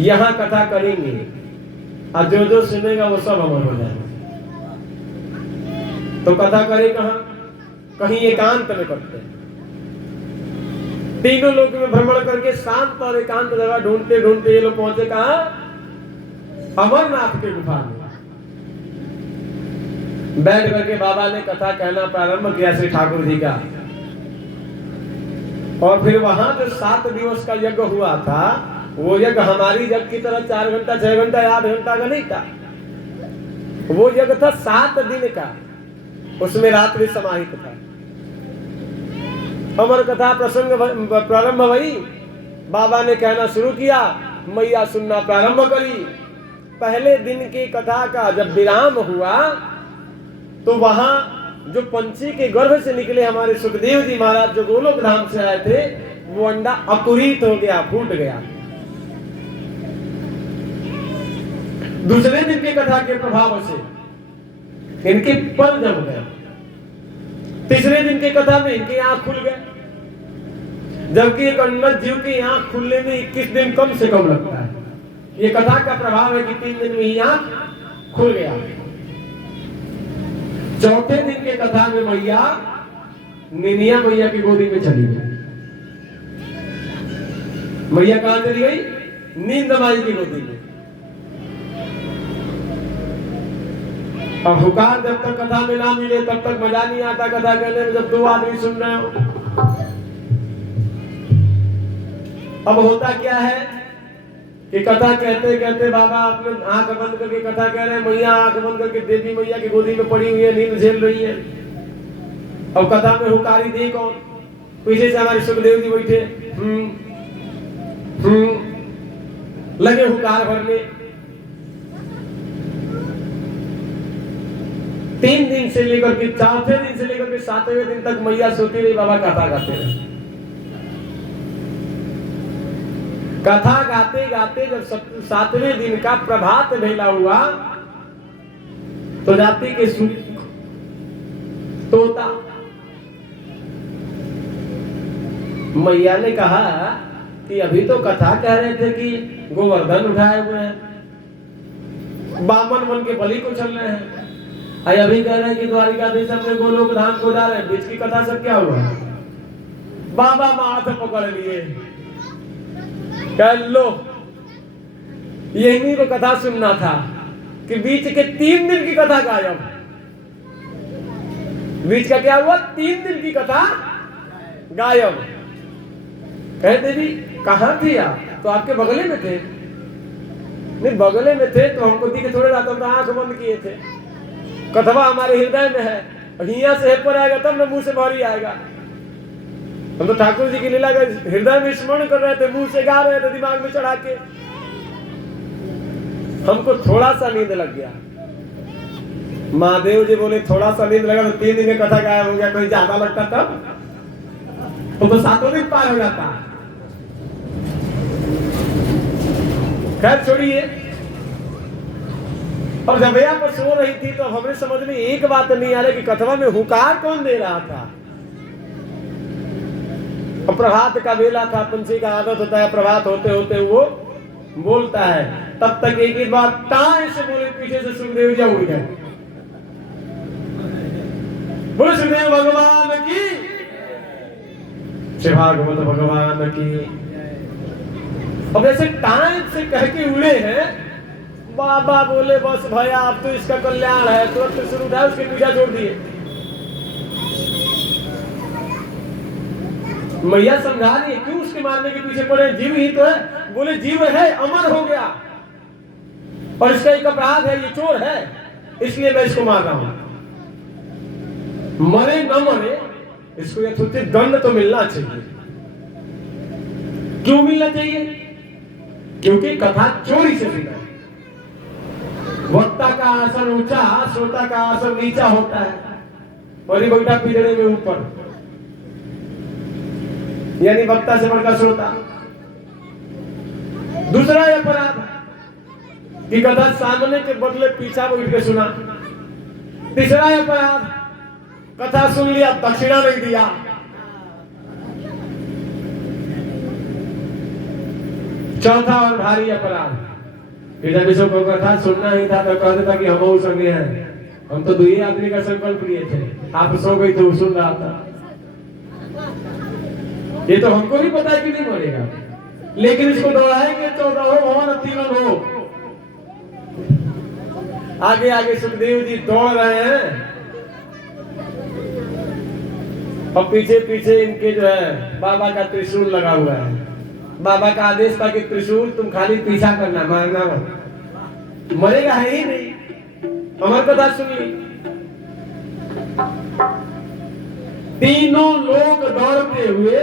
यहाँ कथा करेंगे और जो जो सुनेगा वो सब अमर हो जाएगा। तो कथा करे कहाँ? कहीं एकांत में करते हैं। तीनों लोक में भ्रमण करके शांत और एकांत जगह ढूंढते ढूंढते ये लोग पहुंचे कहाँ? अमरनाथ के गुफा में। बैठ करके बाबा ने कथा कहना प्रारंभ किया श्री ठाकुर जी का। और फिर वहां जो 7 दिवस का यज्ञ हुआ था, वो यज्ञ हमारी यज्ञ की तरह 4 घंटा 6 घंटा 8 घंटा का नहीं था। वो यज्ञ था 7 दिन का, उसमें रात्रि समाहित था। अमर कथा प्रसंग प्रारंभ हुई, बाबा ने कहना शुरू किया, मैया सुनना प्रारंभ करी। पहले दिन की कथा का जब विराम हुआ तो वहां जो पंछी के गर्भ से निकले हमारे सुखदेव जी महाराज जो गोलोक धाम से आए थे, वो अंडा अंकुरित हो गया, फूट गया। दूसरे दिन की कथा के प्रभाव से इनके पर जम गए। तीसरे दिन की कथा में इनकी आंख खुल गए, जबकि एक उन्नत जीव की आंख खुलने में 21 दिन कम से कम लगता है। ये कथा का प्रभाव है कि 3 दिन में ही आंख खुल गया। चौथे दिन के कथा में मैया निनिया मैया की गोदी में चली गई। मैया कहां चली गई? नींद माई की गोदी में। अब हुकार जब तक कथा में ना मिले तब तक मजा नहीं आता कथा कहने में, जब 2 आदमी सुन रहे हो। अब होता क्या है कि कथा कहते कहते बाबा अपने आंख बंद करके कथा कह रहे हैं, मैया आंख बंद करके देवी मैया की गोदी में पड़ी हुई है, नींद झेल रही है। और कथा में हुकारी दी कौन? पीछे से हमारे सुखदेव जी बैठे लगे हुकार भरने। 3 दिन से लेकर के 4वें दिन से लेकर के 7वें दिन तक मैया सोती रही, बाबा कथा गाते रहे। कथा गाते गाते जब 7वें दिन का प्रभात भेला हुआ तो जाति के सुख तोता मैया ने कहा कि अभी तो कथा कह रहे थे कि गोवर्धन उठाए हुए हैं, बामन बन के बलि को चल रहे हैं, अभी कह रहे हैं कि द्वारिकाधीश अपने गोलोक धाम को जा रहे हैं। बीच की कथा सब क्या हुआ? बाबा माथ पकड़ लिए, कह लो यही तो कथा सुनना था कि बीच के 3 दिन की कथा गायब। बीच का क्या हुआ? 3 दिन की कथा गायब। कहे देवी कहां थे आप? तो आपके बगले में थे। नहीं बगले में थे तो हमको दिख थोड़े रहा, तो आंख बंद किए थे। कथवा हमारे हृदय में है, हिया से पर आएगा तब ना मुंह से बाहरी आएगा। हम तो ठाकुर जी की लीला का हृदय में स्मरण कर रहे थे, मुंह से गा रहे थे, दिमाग में चढ़ा के। हमको थोड़ा सा नींद लग गया। महादेव जी बोले थोड़ा सा नींद लगा तो 3 दिन में कथा गायब हो गया, कहीं ज्यादा लगता तब तो 7वें दिन पार हो जाता। खैर छोड़िए। और जब भैया पर सो रही थी तो हमें समझ में एक बात नहीं आ रही कि कथवा में हुकार कौन दे रहा था। प्रभात का बेला था, पंछी का आदत होता है प्रभात होते होते वो बोलता है। तब तक एक ही बार टाई से बोले, पीछे से सुखदेव जी उड़ गए। बोले सुखदेव भगवान की, श्री भागवत भगवान की। अब ऐसे टाइम से कह के उड़े हैं, बाबा बोले बस भैया अब तो इसका कल्याण है, तुरंत शुरू उठाया, उसके पीछा छोड़ दिए। मैया समझा रही है क्यों उसके मारने के पीछे पड़े? जीव ही तो है। बोले जीव है, अमर हो गया और इसका एक अपराध है, ये चोर है, इसलिए मैं इसको मार रहा हूं। मरे न मरे, इसको यथोचित दंड तो मिलना चाहिए। क्यों मिलना चाहिए? क्योंकि कथा चोरी से सुना। वक्ता का आसन ऊंचा, श्रोता का आसन नीचा होता है। और ये बैठा पिंजरे में ऊपर, यानी वक्ता से बढ़कर श्रोता। दूसरा अपराध कि कथा सामने के बदले पीछा बैठ के सुना। तीसरा अपराध कथा सुन लिया, दक्षिणा नहीं दिया। चौथा और भारी अपराध कि जब इसको कोई कथा सुनना ही था तो कह देता कि हम संगे हैं, हम तो 2 आदमी का संकल्प लिए थे, आप सो गई तो सुन रहा था। ये तो हमको भी पता है कि नहीं मरेगा, लेकिन इसको दोहराएंगे 14 भवन अतिवन हो। आगे आगे सुखदेव जी दौड़ रहे हैं और पीछे पीछे इनके जो है बाबा का त्रिशूल लगा हुआ है। बाबा का आदेश था कि त्रिशूल तुम खाली पीछा करना, मारना मत, मरेगा है ही नहीं। अमर कथा सुनिए, तीनों लोग दौड़ते हुए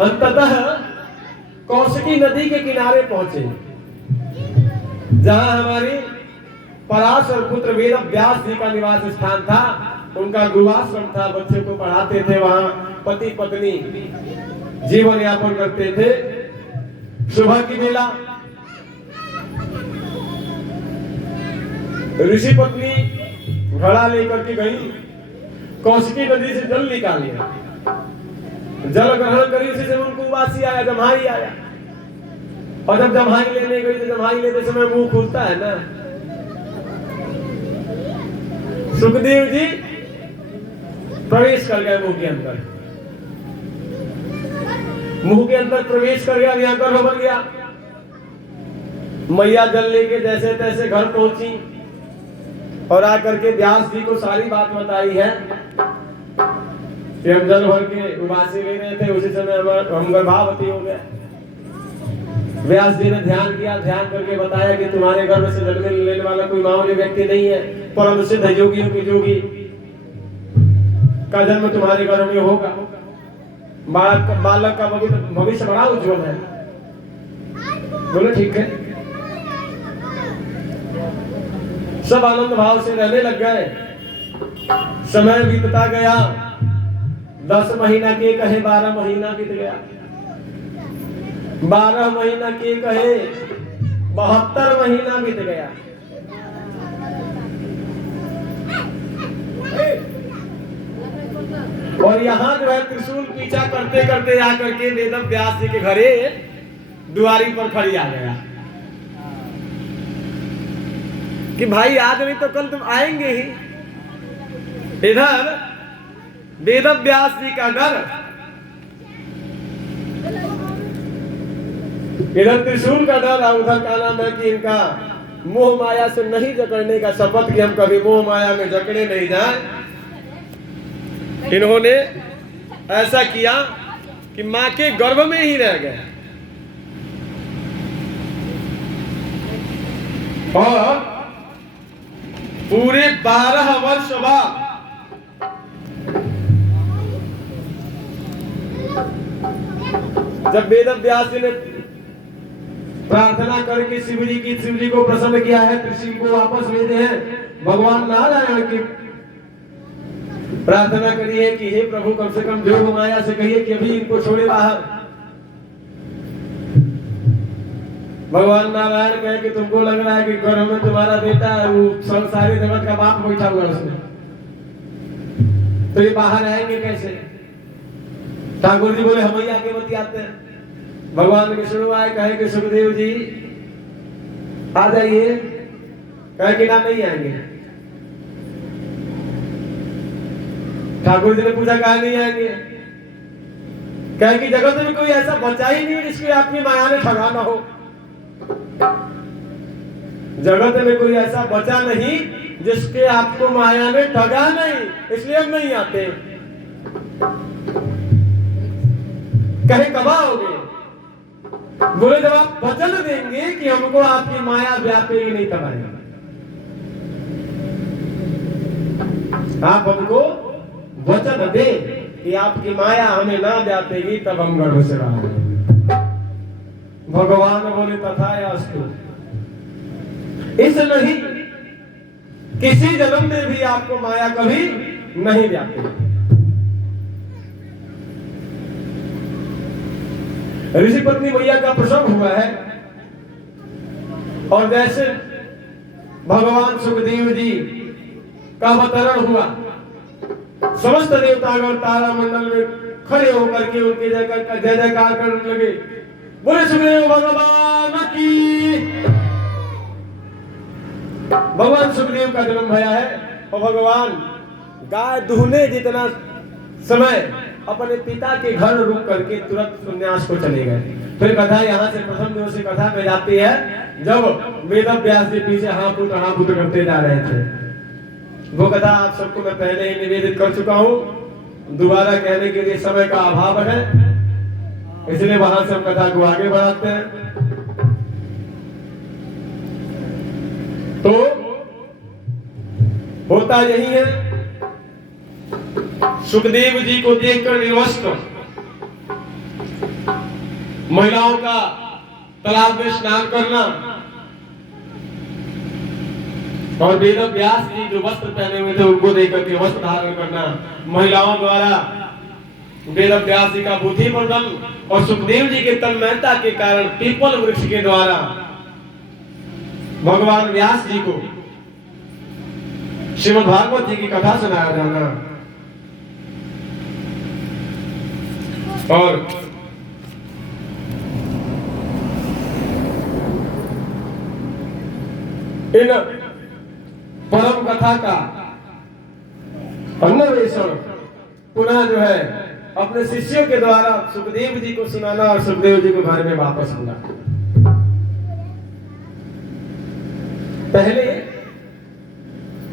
अंततः कौशिकी नदी के किनारे पहुंचे, जहां हमारी पराशर पुत्र वेद व्यास जी का निवास स्थान था, उनका गुरुआश्रम था, बच्चे को पढ़ाते थे, वहां पति पत्नी जीवन यापन करते थे। सुबह की बेला ऋषि पत्नी घड़ा लेकर के गई, कौशिकी नदी से जल निकाल लिया, जल ग्रहण करी, उसी से उनको उबासी आया, जम्हाई आया। और जब जम्हाई लेने गई तो जम्हाई लेते समय मुंह खुलता है ना, सुखदेव जी प्रवेश कर गए मुंह के अंदर, मुंह के अंदर प्रवेश कर गया, यहाँ गर्भ बन गया। मैया जल लेके जैसे तैसे घर पहुंची और आकर के व्यास जी को सारी बात बताई है कि हम जल भर के उबासी ले रहे थे, उसी समय हम गर्भावती हो गए। व्यास जी ने ध्यान किया, ध्यान करके बताया कि तुम्हारे गर्भ से जन्म लेने वाला कोई मामूली व्यक्ति नहीं है, परम सिद्ध योगियों की योगी का जन्म तुम्हारे गर्भ में होगा। बालक का भविष्य बड़ा उज्जवल है। बोलो ठीक है। सब आनंद भाव से रहने लग गए। समय बीतता गया, 10 महीना के कहे 12 महीना बीत गया, 12 महीना के कहे 72 महीना बीत गया। और यहाँ जो है त्रिशूल पीछा करते करते आकर के वेद व्यास जी के घरे दुआरी पर खड़ी आ गया कि भाई आज नहीं तो कल तुम आएंगे ही। इधर वेद व्यास जी का डर, इधर त्रिशूल का डर, और उधर का नाम है कि इनका मोह माया से नहीं जकड़ने का शपथ कि हम कभी मोह माया में जकड़े नहीं जाए। इन्होंने ऐसा किया कि मां के गर्भ में ही रह गए और पूरे 12 वर्ष बाद जब वेद व्यास जी ने प्रार्थना करके शिव जी को प्रसन्न किया है, त्रिशूल को वापस लेते हैं, भगवान नारायण की प्रार्थना करिए कि हे प्रभु कम से कम जोग माया से कहिए कि अभी इनको छोड़े बाहर। भगवान नारायण कहे कि तुमको लग रहा है कि घर में तुम्हारा बेटा है, वो सारे जगत का बाप बैठा हुआ है उसमें, तो ये बाहर आएंगे कैसे? ठाकुर जी बोले हम ही आके बतियाते हैं। भगवान विष्णु आए, कहे कि सुखदेव जी आ जाइए, कहे कि ना नहीं आएंगे। ठाकुर जी ने पूछा कहा नहीं आएंगे? कहे कि जगत में कोई ऐसा बचा ही नहीं जिसको आपकी माया ने ठगा ना हो। जगत में कोई ऐसा बचा नहीं जिसके आपको माया ने ठगा नहीं, इसलिए हम नहीं आते। कहे कब आओगे? बोले जब आप वचन देंगे कि हमको आपकी माया व्यापेगी नहीं तब आएंगे। आप हमको वचन दे कि आपकी माया हमें ना व्यापेगी तब हम गर्भ से बाहर आएंगे। भगवान बोले तथास्तु। इस नहीं किसी जन्म में भी आपको माया कभी नहीं व्यापेगी। ऋषि पत्नी मैया का प्रसव हुआ है और जैसे भगवान सुखदेव जी का अवतरण हुआ, समस्त देवतागण तारा मंडल में खड़े होकर के उनके जय जयकार करने लगे। बोले सुखदेव भगवान की। भगवान सुखदेव का जन्म भया है और भगवान गाय दुहने जितना समय अपने पिता के घर रुक करके तुरंत संन्यास को चले गए। फिर कथा यहाँ से प्रथम दिवस की कथा में जाती है, जब वेद व्यास जी पीछे हाँ पुत्र करते जा रहे थे। वो कथा आप सबको मैं पहले ही निवेदित कर चुका हूँ, दोबारा कहने के लिए समय का अभाव है, इसलिए वहां से हम कथा को आगे बढ़ाते हैं। तो होता यही है, सुखदेव जी को देखकर निर्वस्त्र महिलाओं का तालाब में स्नान करना और वेद व्यास जी जो वस्त्र पहने हुए थे उनको देखकर के वस्त्र धारण करना, महिलाओं द्वारा वेद व्यास जी का बुद्धि वर्धन और सुखदेव जी के तन्मयता के कारण पीपल वृक्ष के द्वारा भगवान व्यास जी को श्रीमद् भागवत जी की कथा सुनाया जाना। और इन परम कथा का अन्वेषण पुनः जो है अपने शिष्यों के द्वारा सुखदेव जी को सुनाना और सुखदेव जी को घर में वापस आना। पहले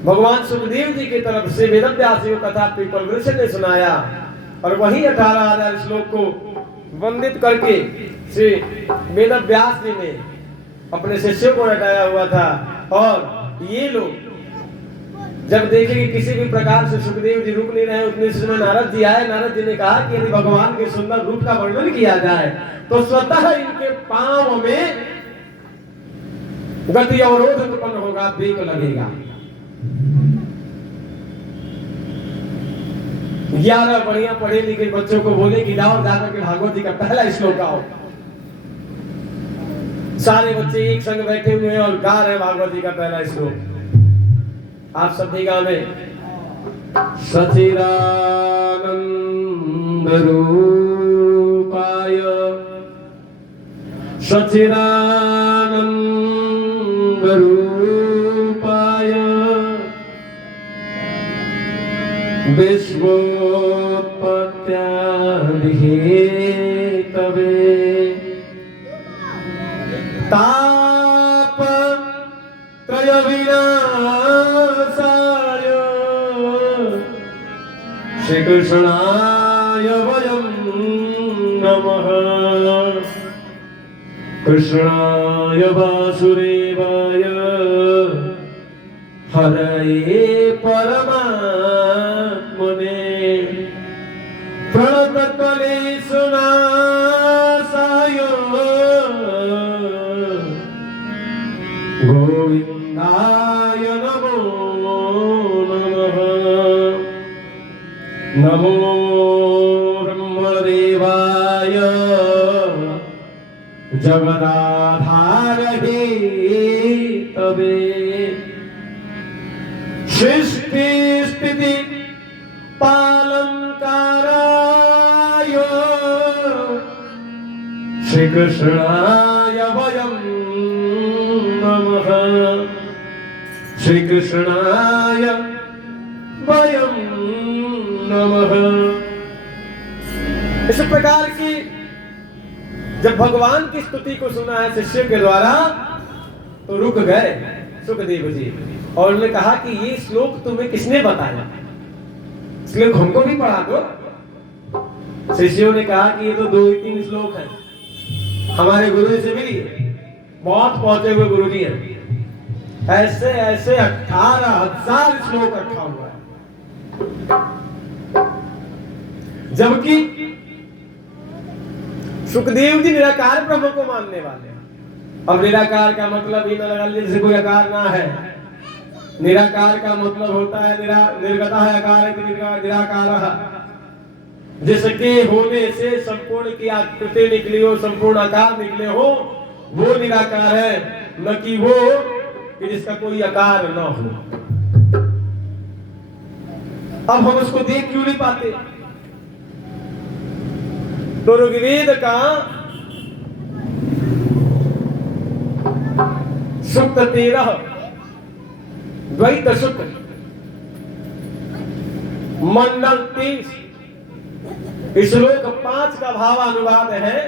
भगवान सुखदेव जी की तरफ से वेद व्यास जी को कथा पीपल वृक्ष ने सुनाया और वही 18,000 श्लोक को वंदित करके श्री वेद व्यास जी ने अपने शिष्यों को रटाया हुआ था। और ये लोग जब देखे कि किसी भी प्रकार से सुखदेव जी रुक नहीं रहे, उतने समय नारद जी आए। नारद जी ने कहा कि यदि भगवान के सुंदर रूप का वर्णन किया जाए तो स्वतः इनके पांव में गति अवरोध उत्पन्न होगा, ब्रेक लगेगा। 11 बढ़िया पढ़े लिखे बच्चों को बोले कि जाओ जाकर के भागवत जी का पहला श्लोक गाओ। सारे बच्चे एक संग बैठे हुए हैं और गा रहे भागवत जी का पहला श्लोक। आप सभी गावे। सचिदानंद रूपाय सचिदानंद रूपाय विश्वोत्पत्त्यादिहेतवे ताप त्रय विनाशाय श्री कृष्णाय वयं नमः। कृष्णाय वासुदेवाय हरये परमात्मने प्रणतकलेशनाशाय गोविन्दाय नमो नमः। नमो ब्रह्मदेवाय जगदाधारहे तवे सृष्टि स्थिति पालनकाराय श्री कृष्णाय वयं नमः। श्री कृष्णाय वयं नमः। इस प्रकार की जब भगवान की स्तुति को सुना है शिष्य के द्वारा तो रुक गए सुखदेव जी और उन्होंने कहा कि ये श्लोक तुम्हें किसने बताया, श्लोक हमको भी पढ़ा दो। शिष्यों ने कहा कि ये तो 2-3 श्लोक हैं, हमारे गुरु जी से मिली, बहुत पहुंचे हुए गुरु जी हैं, ऐसे ऐसे 18,000 श्लोक रखा हुआ है। जबकि सुखदेव जी निराकार ब्रह्म को मानने वाले हैं। अब निराकार का मतलब ही ना लगा लीजिए जैसे कोई आकार ना है। निराकार का मतलब होता है निर्गता है आकार निराकार, जिसके होने से संपूर्ण की आकृति निकली हो, संपूर्ण आकार निकले हो, वो निराकार है, न कि वो कि जिसका कोई आकार न हो। अब हम उसको देख क्यों नहीं पाते? तो ऋग्वेद का सूक्त 13 द्वैत सूक्त मंडल 30 श्लोक 5 का भावानुवाद है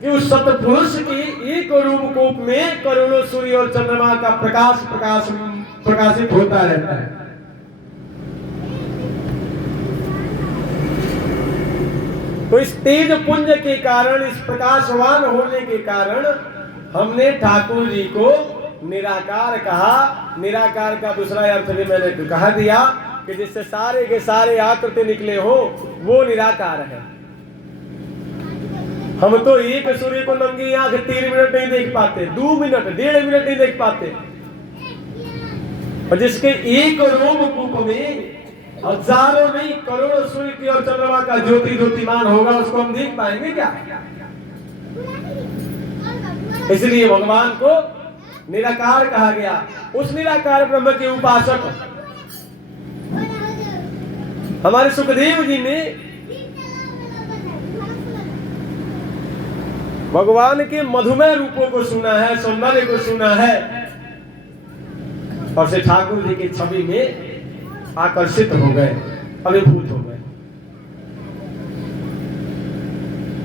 कि उस सतपुरुष की एक रूप कोप में करोड़ों सूर्य और चंद्रमा का प्रकाशित होता रहता है। तो इस तेज पुंज के कारण, इस प्रकाशवान होने के कारण हमने ठाकुर जी को निराकार कहा। निराकार का दूसरा अर्थ भी मैंने कहा दिया कि जिससे सारे के सारे आकृति निकले हो वो निराकार है। हम तो एक सूर्य को नंगी आंख 3 मिनट नहीं देख पाते, 2 मिनट 1.5 मिनट नहीं देख पाते, और जिसके एक रोमकूप में हजारों नहीं करोड़ों सूर्य की और चंद्रमा का ज्योति ज्योतिमान होगा, उसको हम देख पाएंगे क्या? इसलिए भगवान को निराकार कहा गया। उस निराकार ब्रह्म के उपासक हमारे सुखदेव जी ने भगवान के मधुमय रूपों को सुना है, सौंदर्य को सुना है, और से ठाकुर जी की छवि में आकर्षित हो गए, अभिभूत हो गए।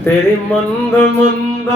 तेरे मंद मंद